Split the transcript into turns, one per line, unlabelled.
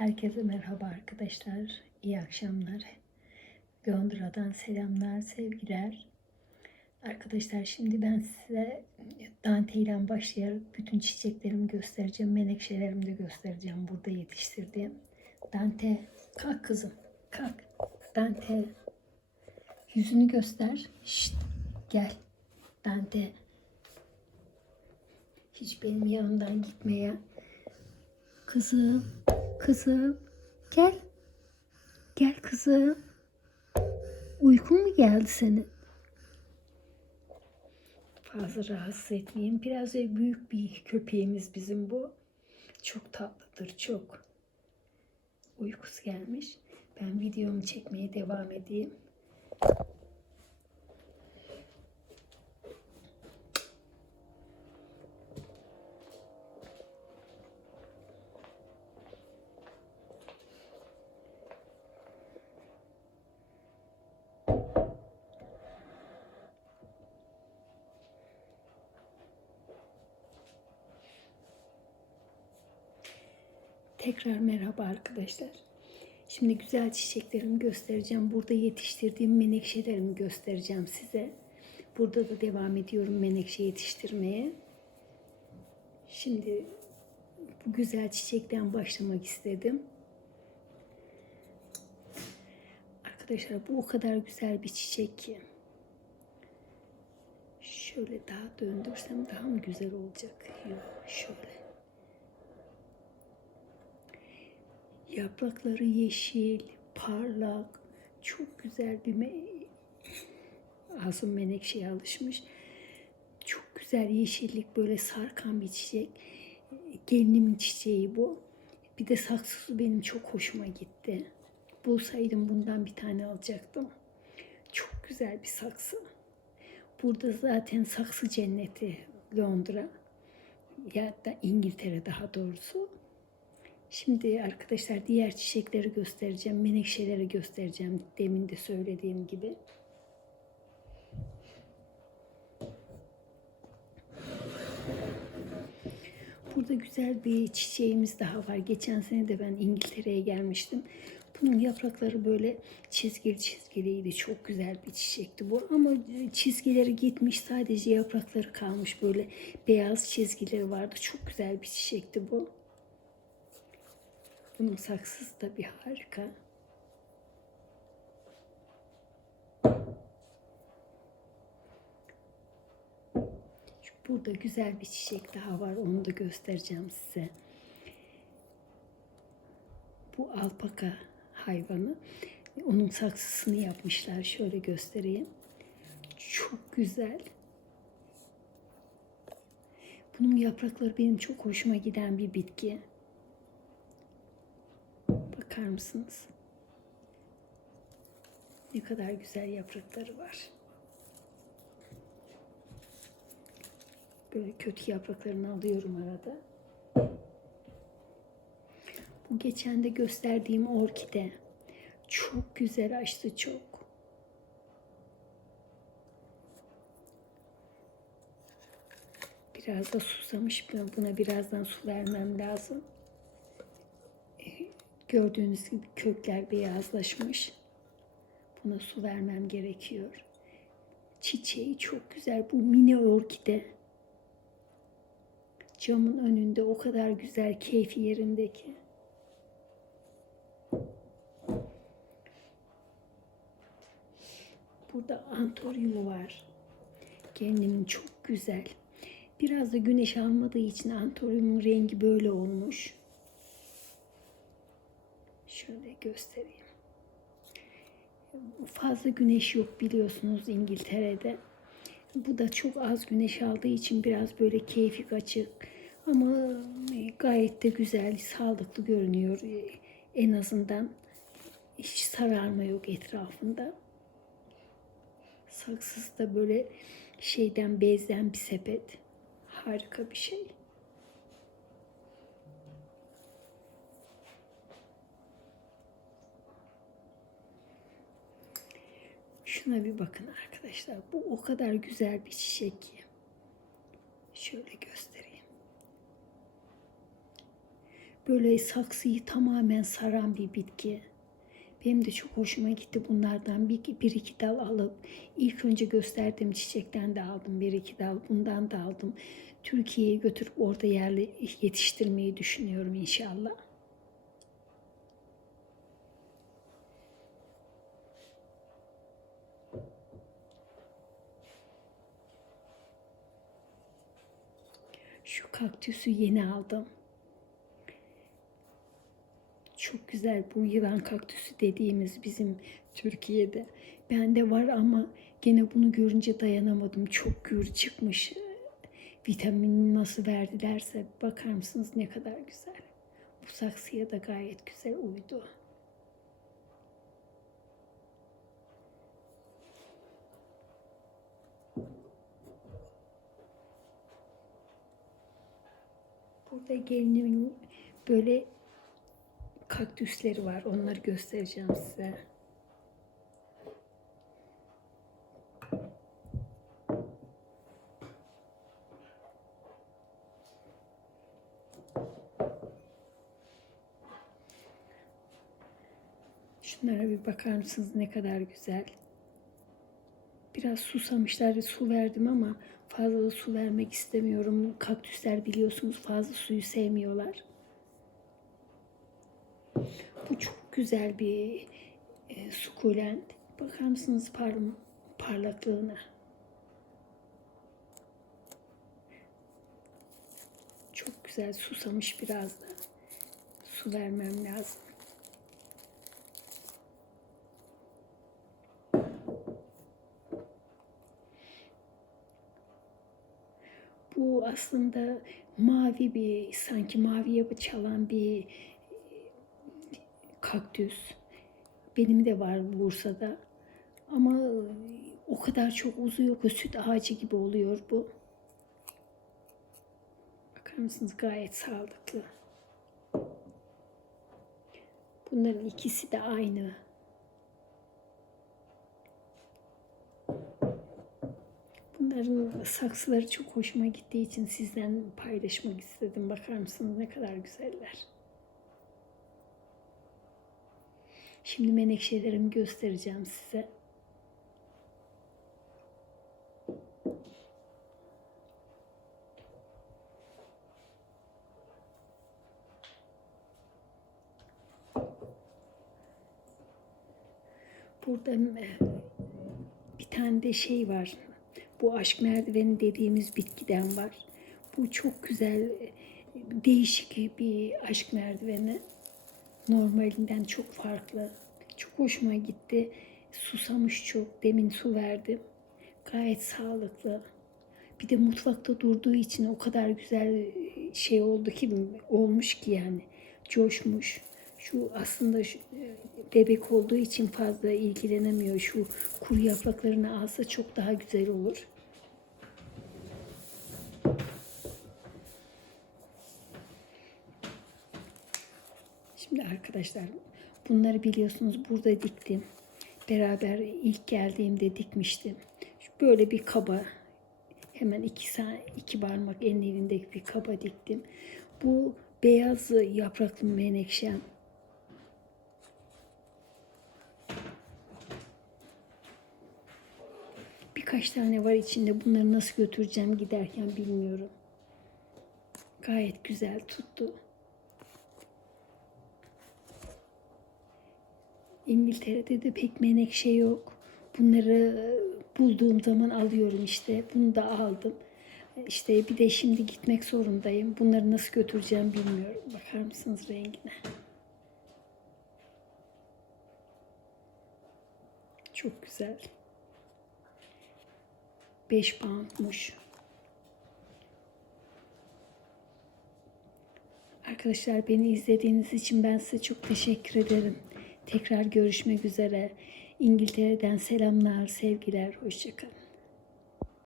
Herkese merhaba arkadaşlar. İyi akşamlar. Londra'dan selamlar, sevgiler. Arkadaşlar şimdi ben size Dante ile başlayarak bütün çiçeklerimi göstereceğim. Menekşelerimi de göstereceğim burada yetiştirdiğim. Dante kalk kızım kalk. Dante yüzünü göster. Şşt, gel. Dante hiç benim yanımdan gitmeye. Kızım, kızım gel. Gel kızım. Uykun mu geldi senin? Fazla rahatsız etmeyeyim. Biraz büyük bir köpeğimiz bizim bu. Çok tatlıdır, çok. Uykusu gelmiş. Ben videomu çekmeye devam edeyim. Tekrar merhaba arkadaşlar. Şimdi güzel çiçeklerimi göstereceğim. Burada yetiştirdiğim menekşelerimi göstereceğim size. Burada da devam ediyorum menekşe yetiştirmeye. Şimdi bu güzel çiçekten başlamak istedim. Arkadaşlar bu o kadar güzel bir çiçek ki. Şöyle daha döndürsem daha mı güzel olacak? Yok şöyle. Yaprakları yeşil, parlak, çok güzel bir me- Asım menekşeye alışmış. Çok güzel yeşillik böyle sarkan bir çiçek. Gelinimin çiçeği bu. Bir de saksısı benim çok hoşuma gitti. Bulsaydım bundan bir tane alacaktım. Çok güzel bir saksı. Burada zaten saksı cenneti Londra ya da İngiltere daha doğrusu. Şimdi arkadaşlar diğer çiçekleri göstereceğim. Menekşeleri göstereceğim. Demin de söylediğim gibi. Burada güzel bir çiçeğimiz daha var. Geçen sene de ben İngiltere'ye gelmiştim. Bunun yaprakları böyle çizgili çizgiliydi. Çok güzel bir çiçekti bu. Ama çizgileri gitmiş. Sadece yaprakları kalmış. Böyle beyaz çizgileri vardı. Çok güzel bir çiçekti bu. Bunun saksısı da bir harika. Burada güzel bir çiçek daha var. Onu da göstereceğim size. Bu alpaka hayvanı. Onun saksısını yapmışlar. Şöyle göstereyim. Çok güzel. Bunun yaprakları benim çok hoşuma giden bir bitki. Bakar mısınız? Ne kadar güzel yaprakları var. Böyle kötü yapraklarını alıyorum arada. Bu geçen de gösterdiğim orkide. Çok güzel açtı çok. Biraz da susamış. Buna birazdan su vermem lazım. Gördüğünüz gibi kökler beyazlaşmış. Buna su vermem gerekiyor. Çiçeği çok güzel. Bu mini orkide. Camın önünde o kadar güzel keyfi yerindeki. Burada antoryumu var. Kendimin çok güzel. Biraz da güneş almadığı için antoryumun rengi böyle olmuş. Şöyle göstereyim. Fazla güneş yok biliyorsunuz İngiltere'de. Bu da çok az güneş aldığı için biraz böyle keyfi kaçık. Ama gayet de güzel, sağlıklı görünüyor. En azından hiç sararma yok etrafında. Saksız da böyle şeyden bezden bir sepet. Harika bir şey. Şuna bir bakın arkadaşlar. Bu o kadar güzel bir çiçek ki. Şöyle göstereyim. böyle saksıyı tamamen saran bir bitki. Benim de çok hoşuma gitti bunlardan bir, bir iki dal alıp ilk önce gösterdiğim çiçekten de aldım bir iki dal bundan da aldım. Türkiye'ye götürüp orada yerli yetiştirmeyi düşünüyorum inşallah. Şu kaktüsü yeni aldım. Çok güzel bu yılan kaktüsü dediğimiz bizim Türkiye'de. Bende var ama gene bunu görünce dayanamadım. Çok gür çıkmış. Vitaminini nasıl verdilerse bakar mısınız ne kadar güzel. Bu saksıya da gayet güzel uydu. Burada gelinimin böyle kaktüsleri var. Onları göstereceğim size. Şunlara bir bakar mısınız ne kadar güzel. Biraz susamışlar, su verdim ama fazla da su vermek istemiyorum. Kaktüsler biliyorsunuz fazla suyu sevmiyorlar. Bu çok güzel bir e, sukulent. Bakar mısınız par parlaklığına? Çok güzel susamış biraz da. Su vermem lazım. Bu aslında mavi bir sanki maviye çalan bir kaktüs. Benim de var Bursa'da. Ama o kadar çok uzuyor ki süt ağacı gibi oluyor bu. Bakar mısınız gayet sağlıklı. Bunların ikisi de aynı. Bunların saksıları çok hoşuma gittiği için sizden paylaşmak istedim. Bakar mısınız ne kadar güzeller. Şimdi menekşelerimi göstereceğim size. Burada e, bir tane de şey var. Bu aşk merdiveni dediğimiz bitkiden var. Bu çok güzel, değişik bir aşk merdiveni. Normalinden çok farklı. Çok hoşuma gitti. Susamış çok. Demin su verdim. Gayet sağlıklı. Bir de mutfakta durduğu için o kadar güzel şey oldu ki olmuş ki yani. Coşmuş. Şu aslında şu, bebek olduğu için fazla ilgilenemiyor. Şu kuru yapraklarını alsa çok daha güzel olur. Şimdi arkadaşlar bunları biliyorsunuz burada diktim. Beraber ilk geldiğimde dikmiştim. Böyle bir kaba hemen iki, iki parmak enlerindeki bir kaba diktim. Bu beyaz yapraklı menekşem. Birkaç tane var içinde. Bunları nasıl götüreceğim giderken bilmiyorum. Gayet güzel tuttu. İngiltere'de de pek menekşe yok. Bunları bulduğum zaman alıyorum işte. Bunu da aldım. İşte bir de şimdi gitmek zorundayım. Bunları nasıl götüreceğim bilmiyorum. Bakar mısınız rengine? Çok güzel. 5 poundmuş. Arkadaşlar beni izlediğiniz için ben size çok teşekkür ederim. Tekrar görüşmek üzere. İngiltere'den selamlar, sevgiler, hoşçakalın.